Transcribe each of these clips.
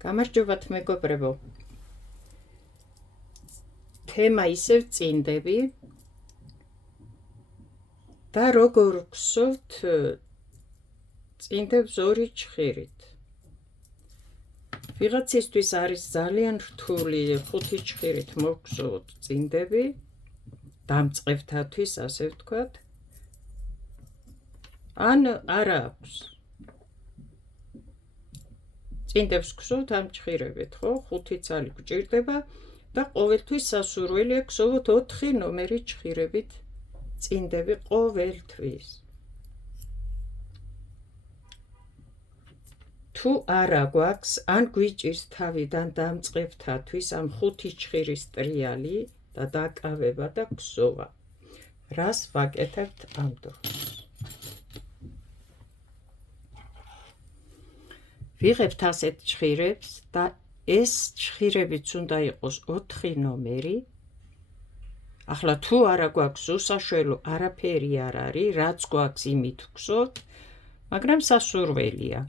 გამარჯობათ მეგობრებო. თემა ისევ წინდები და როგორ გსურთ წინდებს ორი ჩხირით. ვიღაცისთვის არის ძალიან რთული 5 ჩხირით მოგსურთ წინდები, დამწყებთათვის, ასე ვთქვათ. ან არა აქვს. წინდებს გსურთ ამ ჩხირებით, ხო? 5 ცალი გჭირდება და ყოველთვის სასურველია გსურთ 4 ნომერი ჩხირებით წინდები ყოველთვის. თუ არა გვაქვს, ან გვიჭირს თავიდან დამწყებთათვის ამ 5 ჩხირის ტრიალი და დაკავება და გსოვა. რას ვაკეთებთ ამ დროს? ვიღებთ ასეთ ჩხირებს და ეს ჩხირებიც უნდა იყოს 4 ნომერი. ახლა თუ არა გვაქვს უსაშველო, არაფერი არ არის, რაც გვაქვს იმით გსურთ, მაგრამ სასურველია.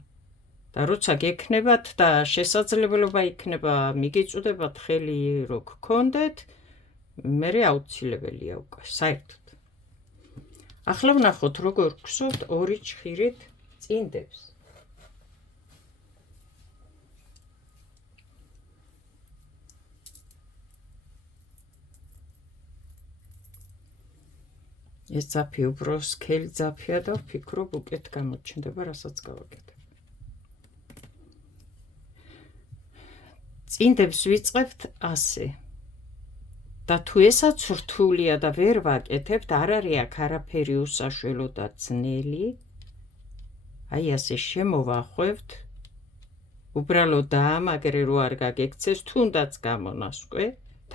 და როცა გექნებათ და შესაძლებლობა იქნება მიგიწვდებათ ხელი რო გქონდეთ, მერე აუცილებელია უკვე, საერთოდ. ახლა ვნახოთ როგორ გსურთ 2 ჩხირით წინდებს. ეს ძაფი უფრო სქელი ძაფია და ვფიქრობ უკეთ გამოჩნდება, რასაც გავაკეთებ. წინდებს ვიწყებთ ასე. და თუ ესაც რთულია და ვერ ვაკეთებთ, არ არის აქ არაფერი უსაშველო და ძნელი. აი ასე შემოვახვევთ. უბრალოდ დაამაგრე რო არ გაგექცეს, თუნდაც გამონასკვე,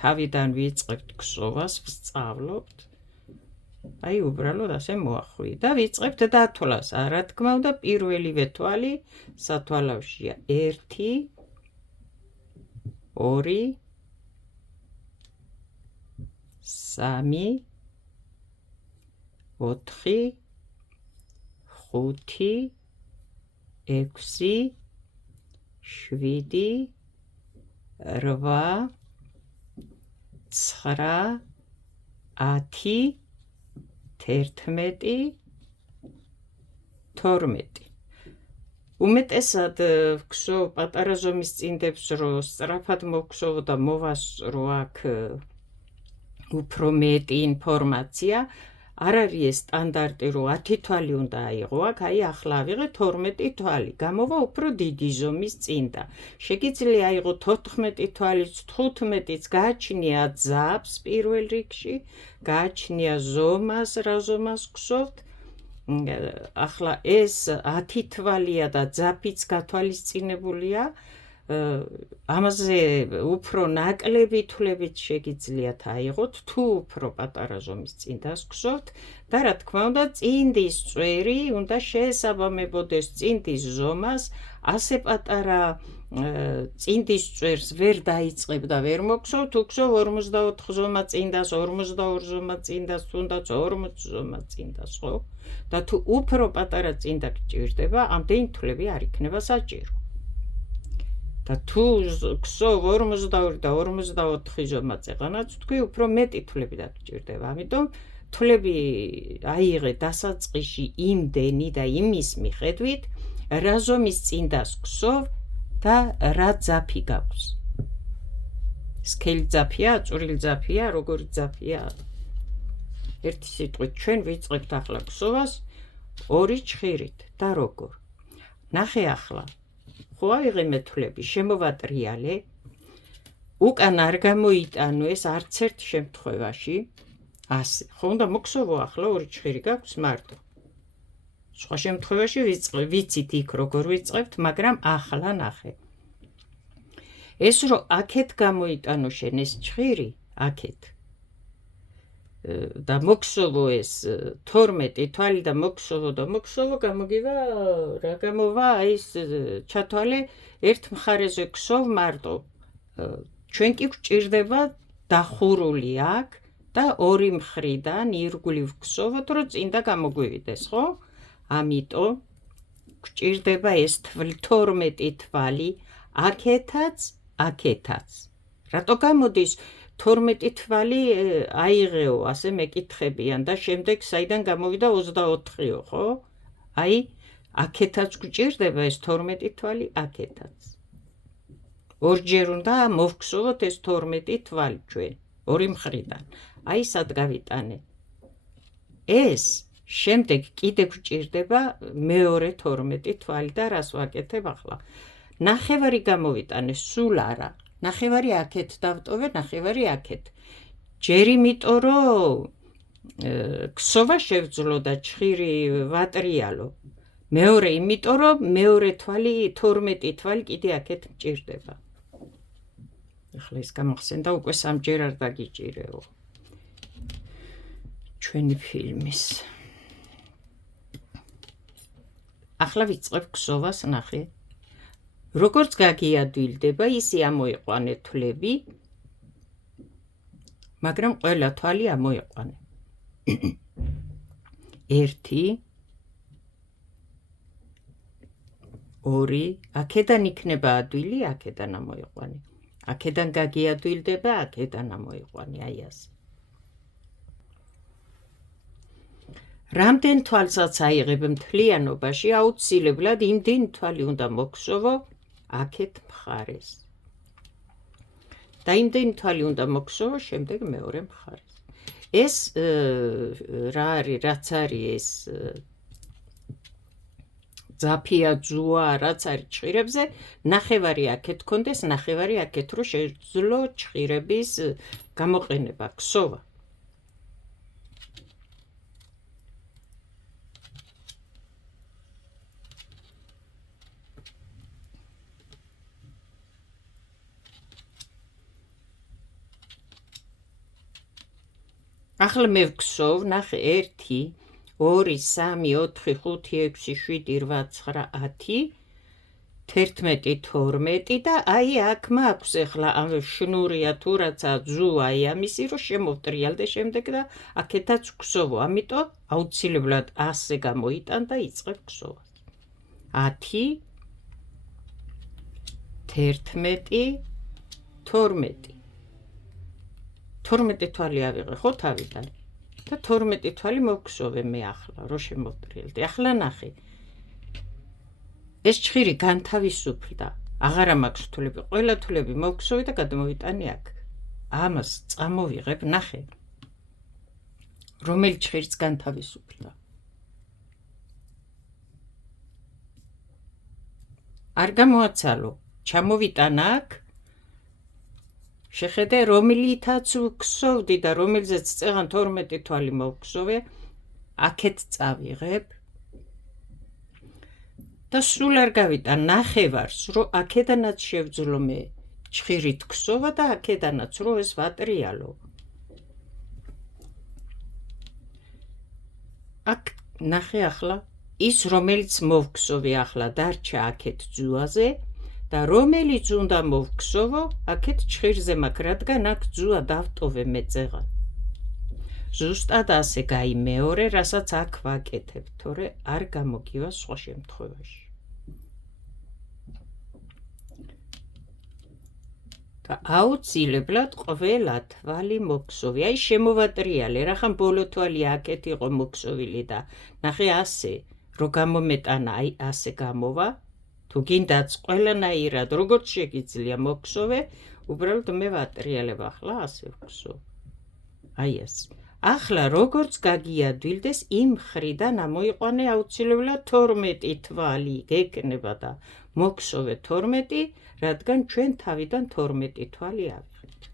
თავიდან ვიწყებთ გსოვას, ვსწავლობთ. აი უბრალოდ ასე მოახვი და ვიწყებთ დათვლას. რა თქმა უნდა, პირველივე თვალი სათვალავშია 1 2 3 4 5 6 7 8 9 10 11 12. უმეტესად ვგსოვ პატარა ზომის წინდებს, რომ სწრაფად მოგგსოვ და მოვასწრო აქ უფრო მეტი ინფორმაცია. არ არის ეს სტანდარტი, რომ 10 თვალი უნდა აიღო აქ, აი ახლა ავიღე 12 თვალი, გამოვა უფრო დიდი ზომის წინდა. შეგიძლია აიღოთ 14 თვალიც, 15-იც, გააჩნია ძაბს პირველ რიგში, გააჩნია ზომას, რა ზომას გსოვთ. ახლა ეს 10 თვალია და ძაფიც გათვალისწინებულია, ამაზე უფრო ნაკლები თვლებით შეგიძლიათ აიღოთ, თუ უფრო პატარა ზომის წინდას გსოვთ და რა თქმა უნდა, წინდის წვერი უნდა შეესაბამებოდეს წინდის ზომას, ასე პატარა წინდის წვერს ვერ დაიწყებ და ვერ მოგსოვთ, უგსოვ 44 ზომა წინდას, 42 ზომა წინდას, თუნდაც 40 ზომა წინდას, ხო? და თუ უფრო პატარა წინდა გჭირდება, ამდენი თვლები არ იქნება საჭირო. და თუ გსოვ 42 და 44 ზომა წეღანაც, თქვი უფრო მეტი თვლები დაგჭირდება. ამიტომ თვლები აიღე დასაწყისში იმდენი და იმის მიხედვით, რა ზომის წინდას გსოვ და რა ძაფი გაქვს. სქელი ძაფია, წვრილი ძაფია, როგორი ძაფია? ერთი სიტყვით, ჩვენ ვიწყებთ ახლა გსოვას 2 ჩხირით და როგორ? ნახე ახლა. ხო ავიღე მე თვლები, შემოვატრიალე. უკან არ გამოიტანო ეს არც ერთ შემთხვევაში. ასე. ხო უნდა მოგსოვო ახლა 2 ჩხირი გაქვს მარტო. სხვა შემთხვევაში ვიცით იქ როგორ ვიწყებთ, მაგრამ ახლა ნახე. ეს რომ აქეთ გამოიტანო შენ ეს ჩხირი, აქეთ. და მოგსოვო ეს 12 თვალი და მოგსოვო, გამოგივა რა გამოვა, აი ეს ჩათვალე ერთ მხარეზე გსოვ მარტო. ჩვენ კი გვჭირდება დახურული აქ და ორი მხრიდან ირგვლივ გსოვოთ, რომ წინდა გამოგვივიდეს, ხო? ამიტომ გვჭირდება ეს 12 თვალი აქეთაც. რატო გამოდის 12 თვალი აიღეო, ასე მეკითხებიან და შემდეგ საიდან გამოვიდა 24-ო, ხო? აი, აქეთაც გვჭირდება ეს 12 თვალი აქეთაც. ორჯერ უნდა მოვგსოვოთ ეს 12 თვალი ჩვენ, ორი მხრიდან. აი, სად გავიტანე. ეს შემდეგ კიდე გვჭირდება მეორე 12 თვალი და რას ვაკეთებ ახლა? ნახევარი გამოვიტანე, სულ არა. ნახევარი აქეთ დავტოვე, ნახევარი აქეთ. ჯერ იმიტომ, რომ ქსოვა შევძლო და ჩხირი ვატრიალო. მეორე იმიტომ, რომ მეორე თვალი 12 თვალი კიდე აქეთ მჭირდება. ახლა ის გამახსენდა, უკვე სამჯერ არ დაგიჭირეო. ჩვენი ფილმის. ახლა ვიწყებ ქსოვას, ნახე. როგორც გაგიადვილდება, ისი ამოიყვანე თვლები, მაგრამ ყველა თვალი ამოიყვანე. 1 2 აქედან იქნება ადვილი, აქედან ამოიყვანე. აქედან გაგიადვილდება, აქედან ამოიყვანე, აი ასე. რამდენ თვალსაც აიღებ მთლიანობაში, აუცილებლად იმდენი თვალი უნდა მოგხსოვო აქეთ მხარეს. და იმდენი თვალი უნდა მოგხსოვო შემდეგ მეორე მხარეს. ეს რა არის, რაც არის ეს ძაფია ძუა, რაც არის ჩხირებზე, ნახევარი აქეთ კონდეს, ნახევარი აქეთ, რომ შეძლო ჩხირების გამოყენება, ქსოვა. ახლა მე ვგსოვ, ნახე 1 2 3 4 5 6 7 8 9 10 11 12 და აი აქ მაქვს ახლა შნურია თუ რაცა ძუა აი ამისი რომ შემოვტრიალდე შემდეგ და აქეთაც ვგსოვო, ამიტომ აუცილებლად 100-ზე გამოიტან და იწყებ გსოვას. 10 11 12 12 თვალი ავიღე ხო თავიდან და 12 თვალი მოვგსოვე მე ახლა რომ შემოვტრიალდე. ახლა ნახე. ეს ჩხირი განთავისუფლდა. აღარა მაქვს თვლები, ყველა თვლები მოვგსოვე და გადმოვიტანე აქ. ამას წამოვიღებ, ნახე. რომელი ჩხირიც განთავისუფლდა. არ გამოაცალო, ჩამოვიტანა აქ. შეხედე, რომელითაც ვგსოვდი და რომელზეც წეღან 12 თვალი მოვგსოვე, აქეთ წავიღებ. და სულ არ გავიტან ნახევარს, რომ აქედანაც შევძლო მე ჩხირით ქსოვა და აქედანაც რომ ეს ვატრიალო. აქ ნახე ახლა ის რომელიც მოვგსოვე ახლა დარჩა აქეთ ძუაზე და რომელიც უნდა მოვგსოვო აქეთ ჩხირზე მაქვს, რადგან აქ ძუა დავტოვე მე წეღან. ზუსტად ასე გაიმეორე, რასაც აქ ვაკეთებ, თორე არ გამოგივა სხვა შემთხვევაში. და აუცილებლად ყველა თვალი მოგხსოვე. აი შემოვატრიალე, რახან ბოლო თვალი აქეთ იყო მოგხსოვილი და ნახე ასე, რომ გამომეტანა, აი ასე გამოვა. თუ გინდაც ყველანაირად როგორც შეგიძლია მოგხსოვე, უბრალოდ მე ვატრიალებ ახლა ასე ვგსოვ. აი ასე. ახლა როგორც გაგიადვილდეს იმ მხრიდან ამოიყვანე აუცილებლად 12 თვალი გეკნება და მოგხსოვე 12, რადგან ჩვენ თავიდან 12 თვალი ავიღეთ.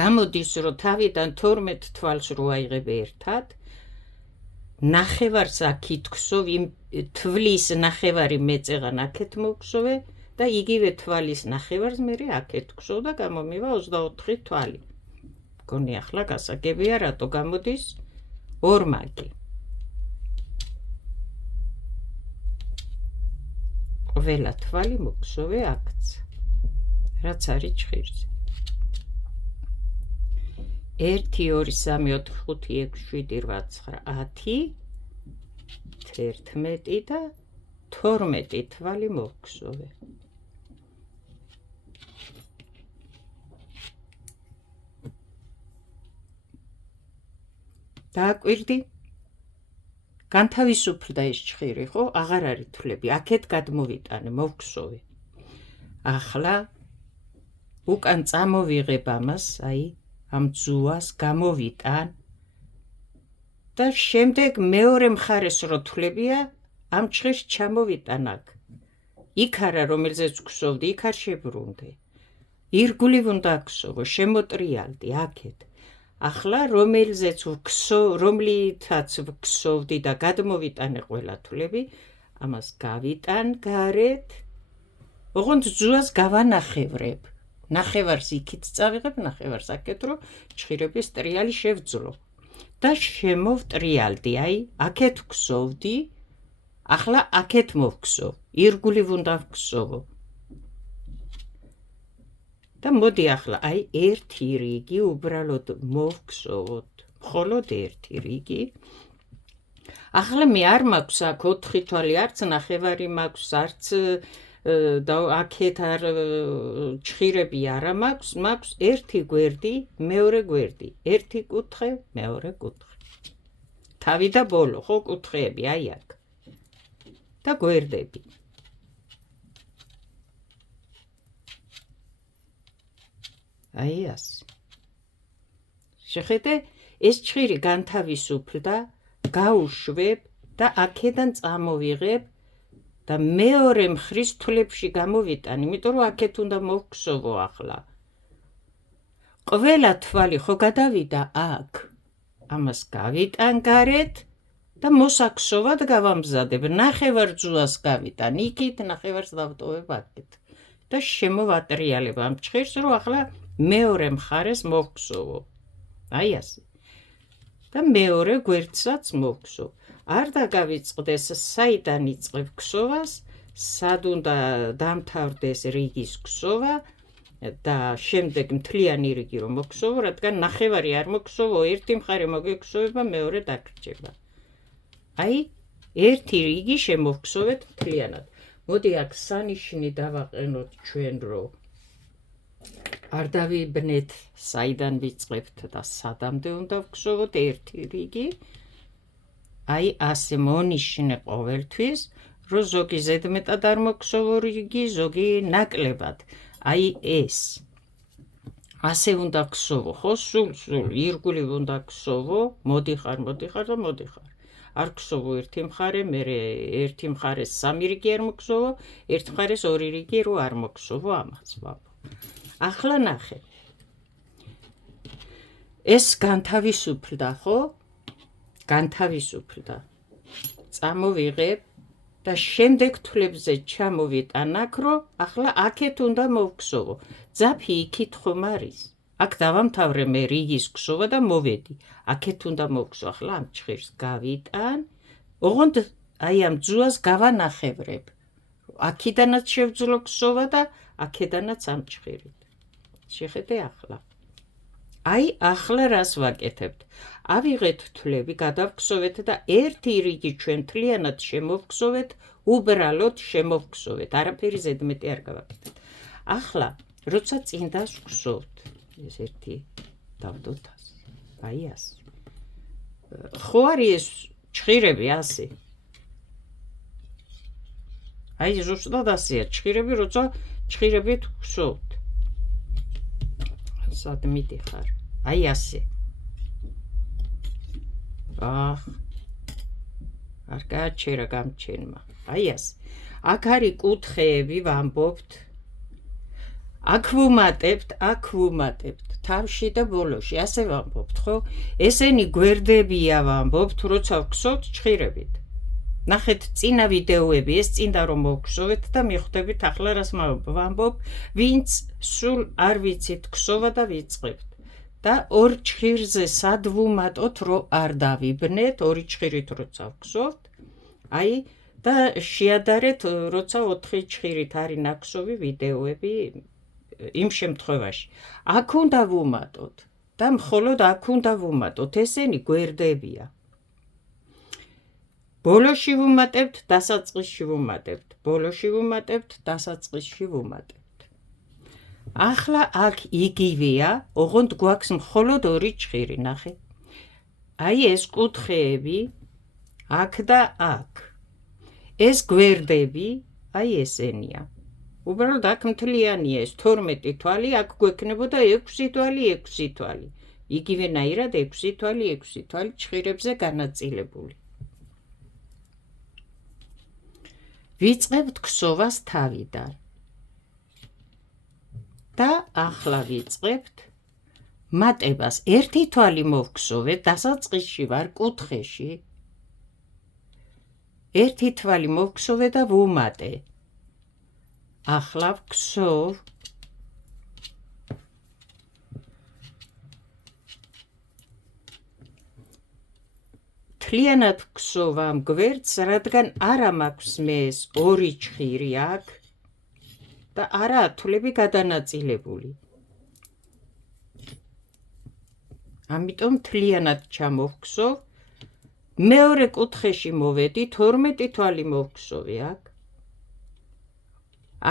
გამოდის, რომ თავიდან 12 თვალს რო აიღებ ერთად, ნახევარს აქით ვგსოვ, იმ თვლის ნახევარი მეწეღან აქეთ მოგხსოვე და იგივე თვალის ნახევარს მე აქეთ ვგსოვ და გამომივა 24 თვალი. მგონი ახლა გასაგებია, რატო გამოდის ორმაგი. ყველა თვალი მოგხსოვე აქაც, რაც არის ჩხირზე. 1 2 3 4 5 6 7 8 9 10 11 და 12 თვალი მოვგსოვე. დააკვირდი? განთავისუფლდა ეს ჭხირი, ხო? აღარ არის თვლები. აქეთ გადმოვიტანე, მოვგსოვე. ახლა უკან წამოვიღებ ამას, აი, ამ ძუას გამოვიტან და შემდეგ მეორე მხარეს რო თვლებია, ამ ჭხირს ჩამოვიტან აქ. იქ არა, რომელზეც ვგსოვდი, იქ არ შებრუნდე. ირგვლივ უნდა გგსოვო, შემოტრიალდი აქეთ. ახლა რომელზეც რომლითაც ვგსოვდი და გადმოვიტანე ყველა თვლები, ამას გავიტან გარეთ. ოღონდ ძუას გავანახევრებ. ნახევარს იქით წავიღებ, ნახევარს აქეთ, რომ ჭხირების ტრიალი შევძლო. და შემოვტრიალდი, აი, აქეთ ვგსოვდი, ახლა აქეთ მოვგსოვ, ირგვლივ უნდა ვგსოვო. და მოდი ახლა, აი, ერთი რიგი უბრალოდ მოვგსოვოთ, მხოლოდ ერთი რიგი. ახლა მე არ მაქვს აქ 4 თვალი, არც ნახევარი მაქვს, არც და აქეთ არ ჭხირები არა მაქვს ერთი გვერდი, მეორე გვერდი, ერთი კუთხე, მეორე კუთხე. თავი და ბოლო, ხო, კუთხეები, აი აქ. და გვერდები. აი ასე. შეხედე, ეს ჭხირი განთავისუფლდა, გაუშვებ და აქედან წამოვიღებ და მეორე მხრის თვლებში გამოვიტან, იმიტომ რომ აქეთ უნდა მოვგსოვო ახლა. ყველა თვალი ხო გადავიდა აქ. ამას გავიტან გარეთ და მოსაქსოვად გავამზადებ. ნახევარ ძუას გავიტან იქით, ნახევარს დავტოვებ აქეთ. და შემოვატრიალებ ამ ჭხირს, რომ ახლა მეორე მხარეს მოვგსოვო. აი ასე. და მეორე გვერდსაც მოვგსოვ. არ დაგავიწყდეს საიდან იწყებ გსოვას, სად უნდა დამთავრდეს რიგის გსოვა და შემდეგ მთლიანი რიგი რომ მოგგსოვო, რადგან ნახევარი არ მოგგსოვო, ერთი მხარე მოგეგსოვება, მეორე დაგრჩება. აი, ერთი რიგი შემოვგსოვეთ მთლიანად. მოდი აქ სანიშნი დავაყენოთ ჩვენ, რომ არ დავიბნეთ საიდან ვიწყებთ და სადამდე უნდა ვგსოვოთ ერთი რიგი. აი, ასე მონიშნე ყოველთვის, რომ ზოგი ზედმეტად არ მოგგსოვო რიგი, ზოგი ნაკლებად. აი ეს. ასე უნდა გგსოვო, ხო? სულ ირგვლივ უნდა გგსოვო, მოდიხარ და მოდიხარ. არ გგსოვო ერთი მხარე, მერე ერთი მხარეს სამი რიგი არ მოგგსოვო, ერთ მხარეს ორი რიგი რო არ მოგგსოვო ამას ვაბო. ახლა ნახე. ეს განთავისუფლდა, ხო? განთავისუფლდა. წამოვიღებ და შემდეგ თვლებზე ჩამოვიტან აქ, რომ ახლა აქეთ უნდა მოვგსოვო. ძაფი იქით ხომ არის? აქ დავამთავრე მე რიგის გსოვა და მოვედი. აქეთ უნდა მოვგსო. ახლა ამ ჭხირს გავიტან. ოღონდ აი ამ ძუას გავანახევრებ. აქედანაც შევძლო გსოვა და აქედანაც ამ ჭხირით. შეხედე ახლა. აი, ახლა რას ვაკეთებთ? ავიღეთ თვლები, გადავგსოვეთ და ერთი რიგი ჩვენ მთლიანად შემოვგსოვეთ, უბრალოდ შემოვგსოვეთ. არაფერი ზედმეტი არ გავაკეთეთ. ახლა, როცა წინდას ვგსოვთ, ეს ერთი დავდოთ ასე. აი ასე. ხო არის ეს ჭხირები ასე? აი, ზუსტად ასეა ჭხირები, როცა ჭხირებით ვგსოვთ. სად მიდიხარ? აი ასე. არ გააჩერა გამჩენმა. აი ასე. აქ არის კუთხეები, ვამბობთ. აქ ვუმატებთ, თავში და ბოლოში, ასე ვამბობთ, ხო? ესენი გვერდებია ვამბობთ, როცა ვგსოვთ ჭხირებით. ნახეთ წინა ვიდეოები, ეს წინდა რომ მოვგსოვეთ და მიხვდებით ახლა რას ვამბობ, ვინც სულ არ ვიცით გსოვა და ვიწყებთ. და ორ ჭხირზე სად ვუმატოთ, რომ არ დავიბნეთ, ორი ჭხირით როცა ვგსოვთ, აი და შეადარეთ, როცა 4 ჭხირით არის ნაქსოვი ვიდეოები იმ შემთხვევაში. აქ უნდა ვუმატოთ და მხოლოდ აქ უნდა ვუმატოთ, ესენი გვერდებია. ბოლოში ვუმატებთ, დასაწყისში ვუმატებთ, ბოლოში ვუმატებთ, დასაწყისში ვუმატებთ. ახლა აქ იგივეა, ოღონდ გვაქვს მხოლოდ ორი ჭხირი, ნახე. აი ეს კუთხეები, აქ და აქ. ეს გვერდები, აი ესენია. უბრალოდ აქ მთლიანია ეს 12 თვალი, აქ გვექნებოდა 6 თვალი, 6 თვალი. იგივენაირად 6 თვალი, 6 თვალი ჭხირებზე განაწილებული. ვიწყებთ ქსოვას თავიდან. და ახლა ვიწყებთ მატებას. ერთი თვალი მოვქსოვეთ, დასაწყისში ვარ კუთხეში. ერთი თვალი მოვქსოვე და ვუმატე. ახლა ვქსოვ მთლიანად ვქსოვ ამ გვერდს, რადგან არა მაქვს მე ეს ორი ჭხირი აქ და არაა თვლები გადანაწილებული. ამიტომ მთლიანად ჩამოვქსოვ. მეორე კუთხეში მოვედი, 12 თვალი მოვქსოვე აქ.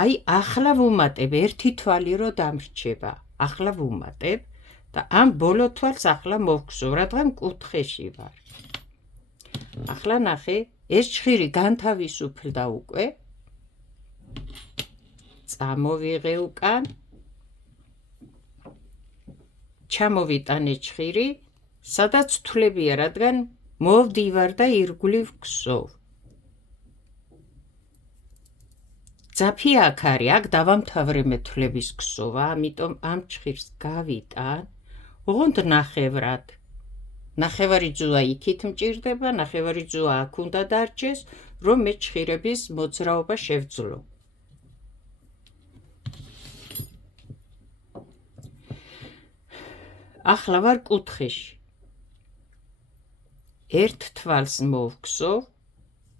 აი, ახლა ვუმატებ, ერთი თვალი რო დამრჩება. ახლა ვუმატებ და ამ ბოლო თვალს ახლა მოვქსოვ, რადგან კუთხეში ვარ. ახლა ნახე, ეს ჭხირი განთავისუფლდა უკვე. წამოვიღე უკან. ჩამოვიტანე ჭხირი, სადაც თვლებია, რადგან მოვდივარ და ირგვლივ ვქსოვ. ძაფი აქ არის, აქ დავამთავრე მე თვლების ქსოვა, ამიტომ ამ ჭხირს გავიტან, ოღონდ ნახევრად. ნახევარი ძუა იქით მჭირდება, ნახევარი ძუა აქ უნდა დარჩეს, რომ მე ჭხირების მოძრაობა შევძლო. ახლა ვარ კუთხეში. ერთ თვალს მოვქსოვ.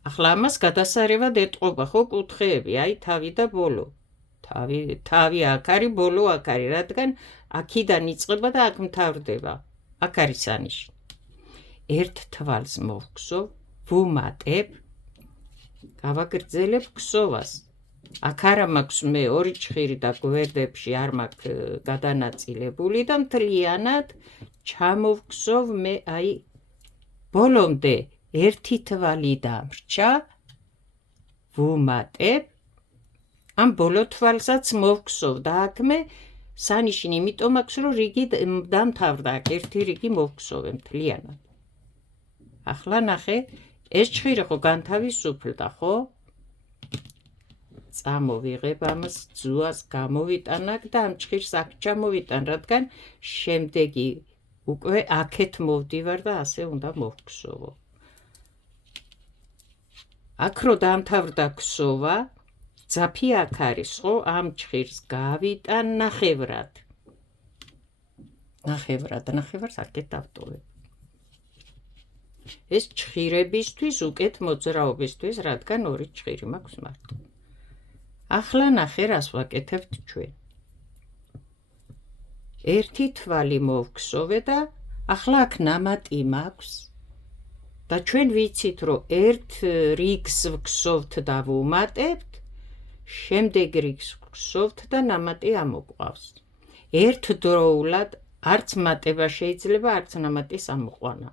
ახლა ამას გადასარევად ეტყობა ხო კუთხეები, აი თავი და ბოლო. თავი აქ არის, ბოლო აქ არის, რადგან აქიდან იწყება და აქ მთავრდება. აქ არის სანიში. ერთ თვალს მოვქსოვ, ვუმატებ, გავაგრძელებ ქსოვას. აქ არა მაქვს მე ორი ჭხირი და გვერდებში არ მაქვს გადანაწილებული და მთლიანად ჩამოვქსოვ მე აი ბოლომდე ერთი თვალი დამრჩა, ვუმატებ, ამ ბოლო თვალსაც მოვქსოვ და აქ მე სანიში, იმიტომ აქვს, რომ რიგი დამთავრდა, აქ ერთი რიგი მოვქსოვე მთლიანად. ახლა ნახე, ეს ჭხირი ხო განთავისუფლდა, ხო? წამოვიღებ ამას, ძუას გამოვიტან აქ და ამ ჭხირს აქ ჩამოვიტან, რადგან შემდეგი უკვე აქეთ მოვდივარ და ასე უნდა მოვქსოვო. აქ რო დამთავრდა ქსოვა, ძაფი აქ არის, ხო? ამ ჭხირს გავიტან ნახევრად. ნახევარს აქეთ დავტოვებ. ეს ჭხირებისთვის, უკეთ მოძრაობისთვის, რადგან ორი ჭხირი მაქვს მარტო. ახლა ნახე, რას ვაკეთებთ ჩვენ. ერთი თვალი მოვქსოვე და ახლა აქ ნამატი მაქვს და ჩვენ ვიცით, რომ ერთ რიგს ვქსოვთ და ვუმატებთ, შემდეგ რიგს ვქსოვთ და ნამატი ამოყვავს. ერთდროულად არც მატება შეიძლება, არც ნამატის ამოყვანა.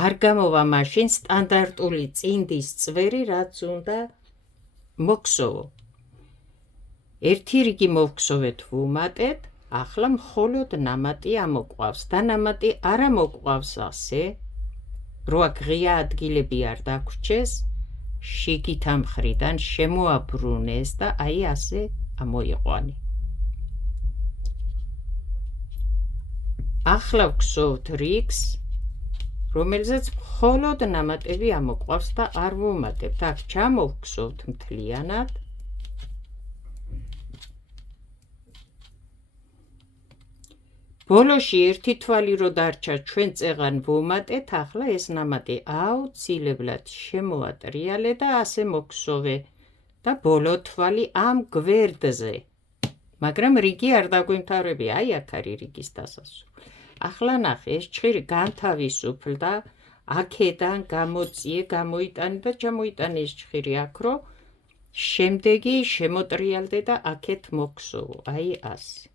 არ გამოვა მაშინ სტანდარტული წინდის წვერი, რაც უნდა მოგქსოვო. ერთი რიგი მოვქსოვეთ, ვუმატეთ, ახლა მხოლოდ ნამატი ამოყვავს და ნამატი არ ამოყვავს ასე, რომ აქ ღია ადგილები არ დაგვრჩეს, შიგით ამ მხრიდან შემოაბრუნეს და აი ასე ამოიყვანე. ახლა ვქსოვთ რიგს, რომელზეც მხოლოდ ნამატები ამოყვავს და არ ვუმატებთ. აქ ჩამოვქსოვთ მთლიანად. ბოლოში ერთი თვალი რო დარჩა, ჩვენ წეღან ვუმატეთ, ახლა ეს ნამატი აუცილებლად შემოატრიალე და ასე მოგქსოვე და ბოლო თვალი ამ გვერდზე. მაგრამ რიგი არ დაგვიმთავრებია, აი აქ არის რიგის დასასრული. ახლა ნახე, ეს ჭხირი განთავისუფლდა, აქედან გამოიტანე და ჩამოიტანე ეს ჭხირი აქ, რომ შემდეგი შემოტრიალდე და აქეთ მოგხსოვო, აი ასე.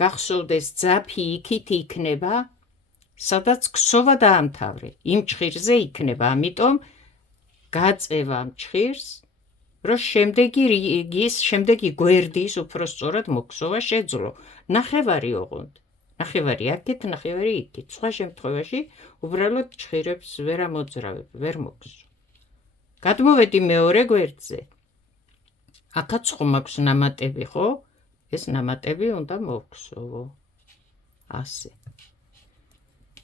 გახსოვდეს ძაფი იქით იქნება, სადაც ქსოვა დაამთავრე, იმ ჭხირზე იქნება, ამიტომ გაწევა ჭხირს, რომ შემდეგი გვერდის უпростоრად მოგხსოვა შეძლო. ნახევარი ოღონდ. ნახევარი აქეთ, ნახევარი იქით. სხვა შემთხვევაში უბრალოდ ჭხირებს ვერ ამოძრავებ, ვერ მოგხსოვ. გადმოვედი მეორე გვერდზე. აქაც ხომ აქვს ნამატები, ხო? ეს ნამატები უნდა მოვხსოვო. ასე.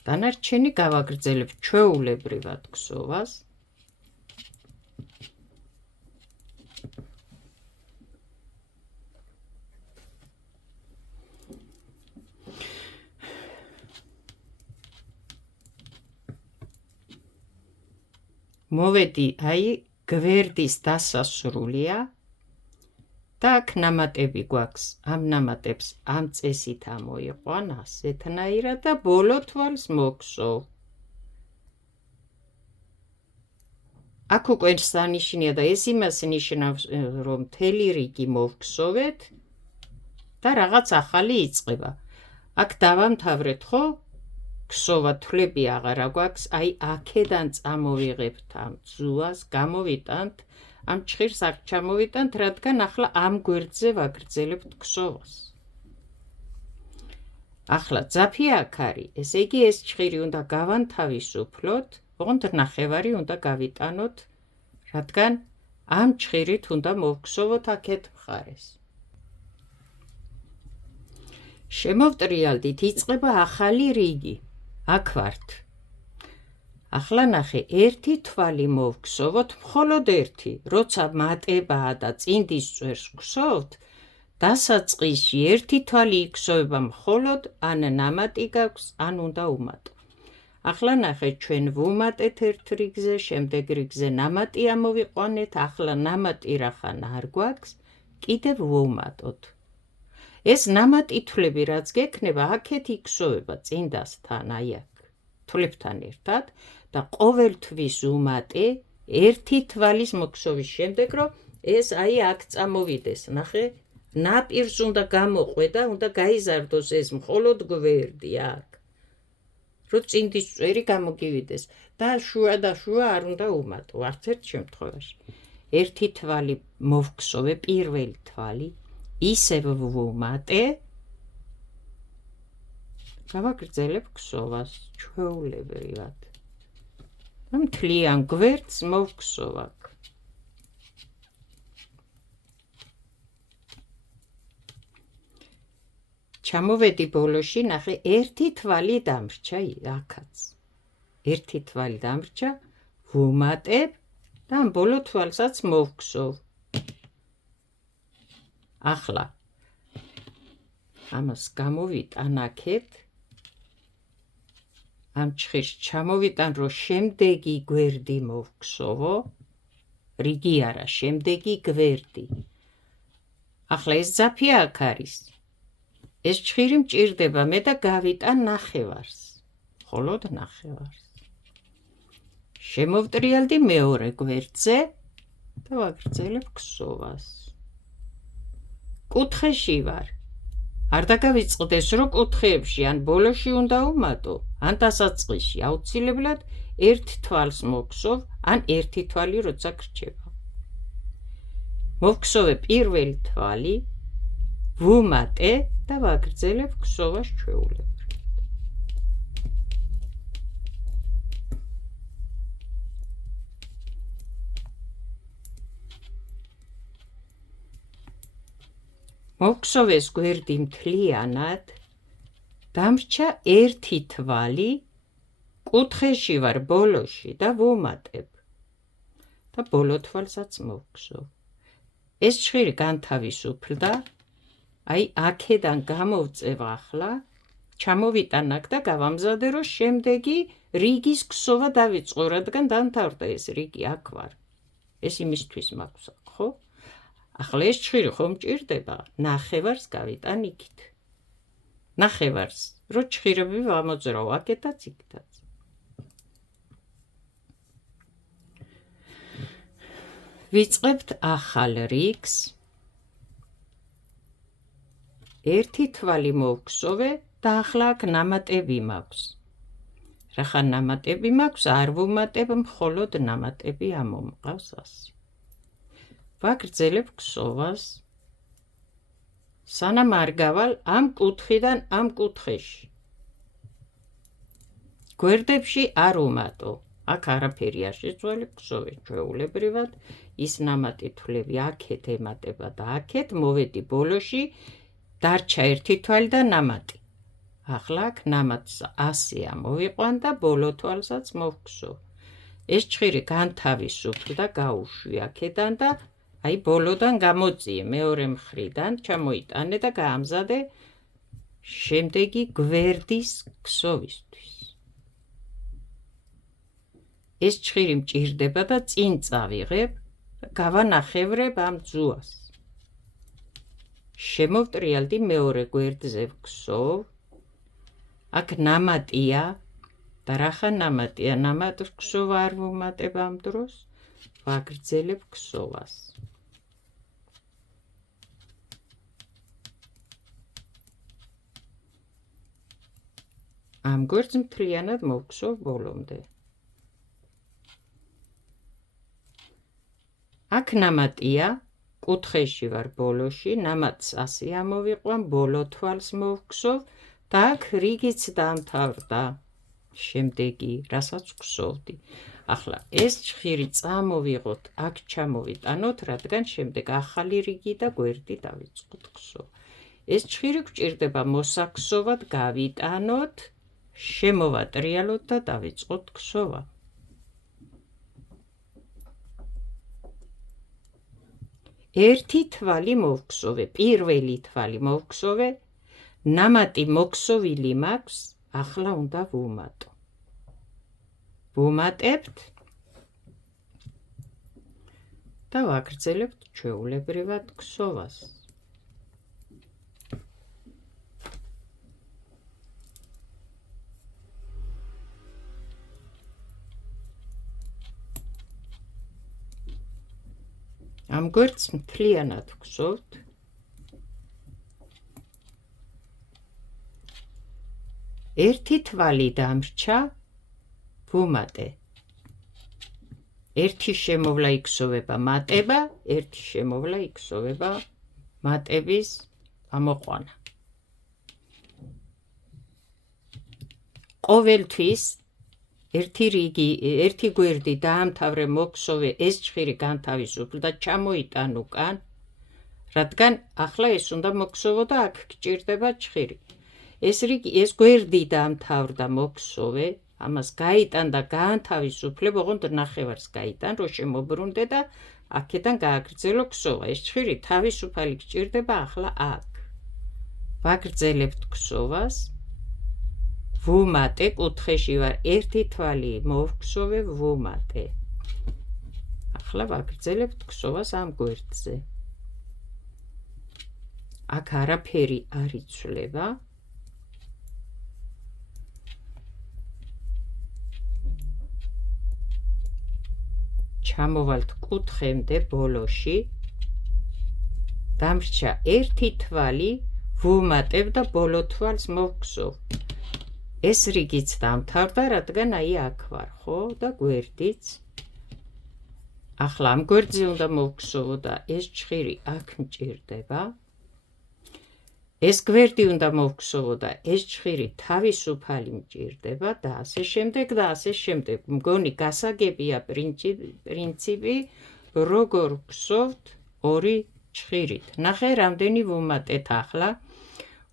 დანარჩენი გავაგრძელებ ჩვეულებრივად ქსოვას. მოვედი აი გვერდის დასასრულია და აქ ნამატები გვაქვს. ამ ნამატებს ამ წესით ამოიყვან ასეთნაირად და ბოლო თვალს მოგხსოვ. აქ უკვე სანიშნია და ეს იმას ნიშნავს, რომ მთელი რიგი მოვხსოვეთ და რაღაც ახალი იწყება. აქ დავამთავრეთ, ხო? ქსოვა თვლები აღარა გვაქვს, აი აქედან წამოვიღებთ ამ ძუას, გამოვიტანთ, ამ ჭხირს აქ ჩამოვიტანთ, რადგან ახლა ამ გვერდზე ვაგრძელებთ ქსოვას. ახლა ძაფი აქ არის, ესე იგი ეს ჭხირი უნდა გავანთავისუფლოთ, ოღონდ ნახევარი უნდა გავიტანოთ, რადგან ამ ჭხირით უნდა მოვხსოვოთ აქეთ მხარეს. შემოვტრიალდით, იწყება ახალი რიგი. აქ ვართ. ახლა ნახე, ერთი თვალი მოვხსოვოთ, მხოლოდ ერთი. როცა მატებაა და წინდის წვერს ვხსოვთ, დასაწყისში ერთი თვალი იქსოვება მხოლოდ, ან ნამატი გაქვს, ან უნდა უმატო. ახლა ნახე, ჩვენ ვუმატეთ ერთ რიგზე, შემდეგ რიგზე ნამატი ამოვიყვანეთ, ახლა ნამატი რახან არ გვაქვს, კიდევ ვუმატოთ. ეს ნამატი თვლები რაც გექნება, აქეთ იქსოვება წინდასთან, აი აქ, თვლებთან ერთად და ყოველ თვის უმატე ერთი თვალის მოგხსოვის შემდეგ, რომ ეს აი აქ წამოვიდეს, ნახე, ნაპირს უნდა გამოყვე და უნდა გაიზარდოს ეს მხოლოდ გვერდი აქ. რომ წინდის წვერი გამოგივიდეს და შუა არ უნდა უმატო, არც ერთ შემთხვევაში. ერთი თვალი მოვხსოვე, პირველი თვალი, ისევ ვუმატე, გავაგრძელებ ქსოვას ჩვეულებრივად. მთლიან გვერდს მოვხსოვ აქ. ჩამოვედი ბოლოში, ნახე, ერთი თვალი დამრჩა აქაც. ერთი თვალი დამრჩა, ვუმატებ და ამ ბოლო თვალსაც მოვხსოვ. ახლა ამას გამოვიტან აქეთ, ამ ჭხირს ჩამოვიტან, რომ შემდეგი გვერდი მოვხსოვო, რიგი არა, შემდეგი გვერდი. ახლა ეს ძაფი აქ არის. ეს ჭხირი მჭირდება მე და გავიტან ნახევარს, მხოლოდ ნახევარს. შემოვტრიალდი მეორე გვერდზე და ვაგრძელებ ქსოვას. კუთხეში ვარ. არ დაგავიწყდეს, რომ კუთხეებში ან ბოლოში უნდა უმატო, ან დასაწყისში აუცილებლად ერთ თვალს მოგხსოვ, ან ერთი თვალი როცა გრჩება. მოვხსოვე პირველი თვალი, ვუმატე და ვაგრძელებ ქსოვას ჩვეულებრივად. მოვხსოვეს გვერდი მთლიანად, დამრჩა ერთი თვალი, კუთხეში ვარ ბოლოში და ვუმატებ და ბოლო თვალსაც მოვხსოვ. ეს ჭხირი განთავისუფლდა, აი აქედან გამოვწევ ახლა, ჩამოვიტან აქ და გავამზადე, რომ შემდეგი რიგის ქსოვა დავიწყო, რადგან დამთავრდა ეს რიგი, აქ ვარ. ეს იმისთვის მაქვს, ხო? ახლა ეს ჭხირი ხომ მჭირდება, ნახევარს გავიტან იქით. ნახევარს, რომ ჭხირები ვამოძრავ აქეთაც იქითაც. ვიწყებთ ახალ რიგს. ერთი თვალი მოვგსოვე და ახლა აქ ნამატები მაქვს. რახან ნამატები მაქვს, არ ვუმატებ, მხოლოდ ნამატები ამომყავს ასე. ვაგრძელებ ქსოვას. სანამ არ გავალ ამ კუთხიდან ამ კუთხეში. გვერდებში არ უმატო. აქ არაფერი არ შეცვალე, ქსოვე ჩვეულებრივად, ის ნამატი თვლები აქეთ ემატება და აქეთ მოვედი ბოლოში, დარჩა ერთი თვალი და ნამატი. ახლა აქ ნამატს 100 ამოვიყვან და ბოლო თვალსაც მოვგსოვ. ეს ჭხირი განთავისუფლ და გაუშვი აქედან და აი ბოლოდან გამოწიე მეორე მხრიდან, ჩამოიტანე და გაამზადე შემდეგი გვერდის ქსოვისთვის. ეს ჭხირი მჭირდება და წინ წავიღებ, გავანახევრებ ამ ძუას. შემოვტრიალდი მეორე გვერდზე ვქსოვ. აქ ნამატია და რახან ნამატია, ნამატს ვქსოვ არ ვუმატებ ამ დროს, ვაგრძელებ ქსოვას. ამ გვერდს მთლიანად მოვგსოვ ბოლომდე. აქ ნამატია, კუთხეში ვარ ბოლოში, ნამატს 100 ამოვიყვან, ბოლო თვალს მოვგსოვ და აქ რიგიც დამთავრდა. შემდეგი, რასაც ვგსოვდი. ახლა ეს ჭხირი წამოვიღოთ, აქ ჩამოვიტანოთ, რადგან შემდეგ ახალი რიგი და გვერდი დავიწყოთ ქსოვ. ეს ჭხირი გვჭირდება მოსაქსოვად გავიტანოთ, შემოვატრიალოთ და დავიწყოთ ქსოვა. ერთი თვალი მოვგსოვე, პირველი თვალი მოვგსოვე, ნამატი მოქსოვილი მაქვს, ახლა უნდა ვუმატო. ვუმატებთ და ვაგრძელებთ ჩვეულებრივად ქსოვას. ამ გვერდს მთლიანად ვგსოვთ. ერთი თვალი დამრჩა, ვუმატე. ერთი შემოვლა იქსოვება მატება, ერთი შემოვლა იქსოვება მატების ამოყვანა. ყოველთვის ერთი გვერდი დაამთავრე მოქსოვე, ეს ჭხირი განთავისუფლ და ჩამოიტან უკან, რადგან ახლა ეს უნდა მოქსოვო და აქ გჭირდება ჭხირი. ეს გვერდი დაამთავრდა მოქსოვე, ამას გაიტან და გაანთავისუფლებ, ოღონდ ნახევარს გაიტან, რომ შემობრუნდე და აქედან გააგრძელო ქსოვა. ეს ჭხირი თავისუფალი გჭირდება ახლა აქ. ვაგრძელებთ ქსოვას. ვუმატე, კუთხეში ვარ, ერთი თვალი მოვგსოვე, ვუმატე. ახლა ვაგრძელებთ ქსოვას ამ გვერდზე. აქ არაფერი არ იცვლება. ჩამოვალთ კუთხემდე ბოლოში. დამრჩა ერთი თვალი, ვუმატებ და ბოლო თვალს მოვგსოვ. ეს რიგიც დამთავრდა, რადგან აი აქ ვარ, ხო? და გვერდიც. ახლა ამ გვერდზე უნდა მოვგსოვო და ეს ჭხირი აქ მჭირდება. ეს გვერდი უნდა მოვგსოვო და ეს ჭხირი თავისუფალი მჭირდება და ასე შემდეგ და ასე შემდეგ. მგონი გასაგებია პრინციპი, როგორ ვგსოვთ ორი ჭხირით. ნახე, რამდენი ვუმატეთ ახლა.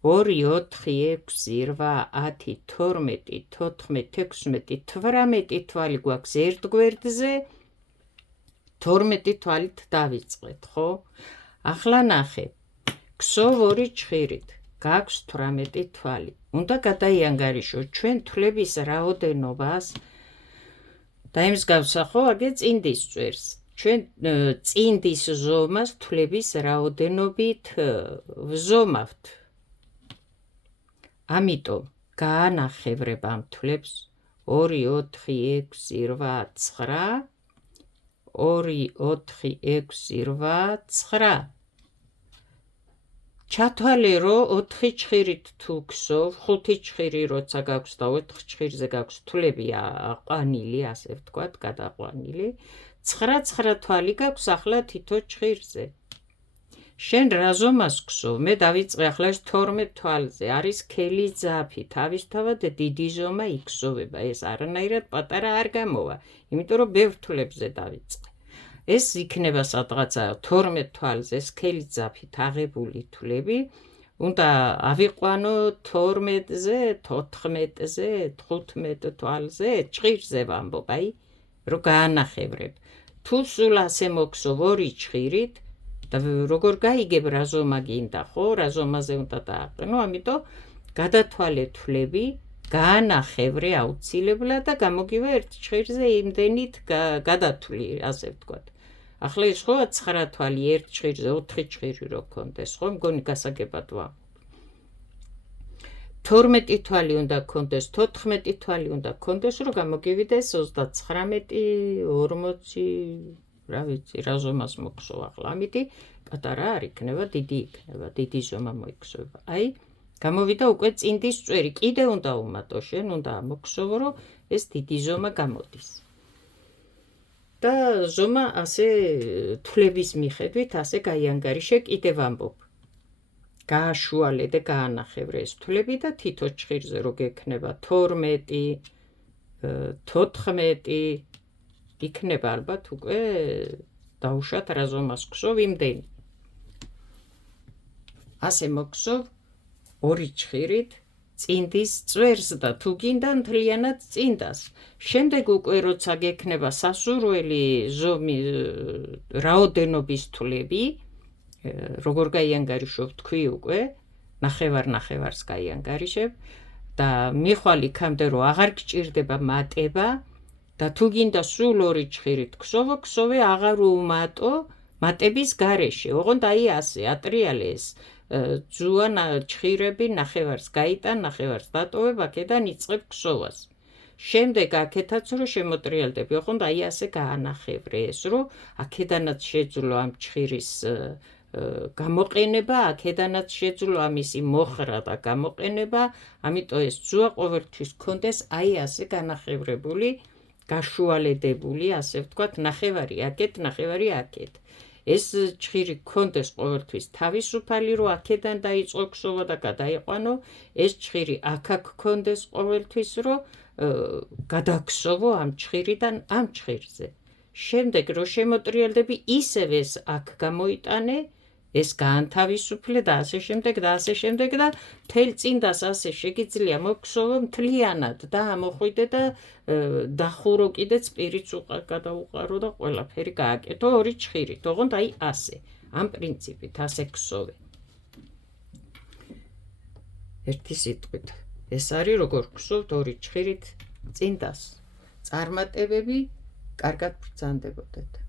2, 4, 6, 8, 10, 12, 16, 18 თვალი გვაქვს ერთ გვერდზე, 12 თვალით დავიწყეთ, ხო? ახლა ნახე, ქსოვ ორი ჭხირით, გაქვს 18 თვალი. უნდა გადაიანგარიშოთ ჩვენ თვლების რაოდენობას და იმსგავსა, ხო, აგე წინდის წერს. ჩვენ წინდის ზომას თვლების რაოდენობით ვზომავთ. ამიტომ გაანახევრებ ამ თვლებს 2 4 6 8 9 2 4 6 8 9 ჩათვალე რომ 4 ჭხირით თუ გსოვ 5 ჭხირი როცა გაქვს და 4 ჭხირზე გაქვს თვლები აყვანილი ასე ვთქვათ გადაყვანილი 9 თვალი გაქვს ახლა თითო ჭხირზე შენ რა ზომას გსოვ მე დავიწყე ახლა ეს 12 თვალზე არის ქელი ძაფი თავისთავად დიდი ზომა იქსოვება ეს არანაირად პატარა არ გამოვა იმიტომ რომ ბევრ თვლებზე დავიწყე ეს იქნება სადღაცა 12 თვალზე ეს ქელი ძაფით აღებული თვლები უნდა ავიყვანო 12-ზე 14-ზე 15 თვალზე ჭხირზე ვამბობ აი რომ გაანახევრებ თუ სულ ასე მოგსოვ 2 ჭხირით და როგორ გაიგებ რა ზომა გინდა ხო რა ზომაზე უნდა დააყენო ამიტომ გადათვალე თვლები გაანახევრე აუცილებლად და გამოგივა ერთ ჭხირზე იმდენით გადათვლი ასე ვთქვათ ახლა ის ხო 9 თვალი ერთ ჭხირზე 4 ჭხირი რო გქონდეს ხო მგონი გასაგებად ვამბობ 12 თვალი უნდა გქონდეს 14 თვალი უნდა გქონდეს რომ გამოგივიდეს 39 40 რა ვიცი რა ზომას მოგსოვ ახლა ამიტი პატარა არ იქნება დიდი ზომა მოიქსოვება აი გამოვიდა უკვე წინდის წვერი კიდე უნდა უმატო შენ უნდა მოგსოვო რომ ეს დიდი ზომა გამოდის და ზომა ასე თვლების მიხედვით ასე გაიანგარიშე კიდევ ვამბობ გააშუალე და გაანახევრე ეს თვლები და თითო ჭხირზე რო გექნება 12 14 იქნება ალბათ უკვე დაუშვათ რა ზომას გსოვ იმდენი ასე მოგსოვ 2 ჭხირით წინდის წვერს და თუ გინდა მთლიანად წინდას შემდეგ უკვე როცა გექნება სასურველი ზომი რაოდენობის თვლები როგორ გაიანგარიშობ თქვი უკვე ნახევარს გაიანგარიშებ და მიხვალ იქამდე რომ აღარ გჭირდება მატება და თუ გინდა სულ 2 ჭხირით ქსოვე აღარ უმატო მატების გარეშე ოღონდ აი ასე ატრიალე ეს ძუან ჭხირები ნახევარს გაიტან ნახევარს დატოვებ აქედან იწყებ ქსოვას შემდეგ აქეთაც რომ შემოტრიალდები ოღონდ აი ასე გაანახევრე ეს რომ აქედანაც შეძლო ამ ჭხირის გამოყენება აქედანაც შეძლო ამისი მოხრა და გამოყენება ამიტომ ეს ძუა ყოველთვის გქონდეს აი ასე განახევრებული გაშუალედებული ასე ვთქვათ ნახევარი აქეთ ეს ჭხირი გქონდეს ყოველთვის თავისუფალი რომ აქედან დაიწყო ქსოვა და გადაიყვანო ეს ჭხირი აქ გქონდეს ყოველთვის რომ გადაგსოვო ამ ჭხირიდან ამ ჭხირზე შემდეგ რომ შემოტრიალდები ისევ ეს აქ გამოიტანე ეს გაანთავისუფლე და ასე შემდეგ და მთელ წინდას ასე შეგიძლია მოგსოვო მთლიანად და ამოხვიდე და დახურო კიდეც პირიც გადაუყარო და ყველაფერი გააკეთო 2 ჭხირით ოღონდ აი ასე ამ პრინციპით ასე გსოვე ერთი სიტყვით ეს არის როგორ გსოვთ 2 ჭხირით წინდას წარმატებები კარგად ბრძანდებოდეთ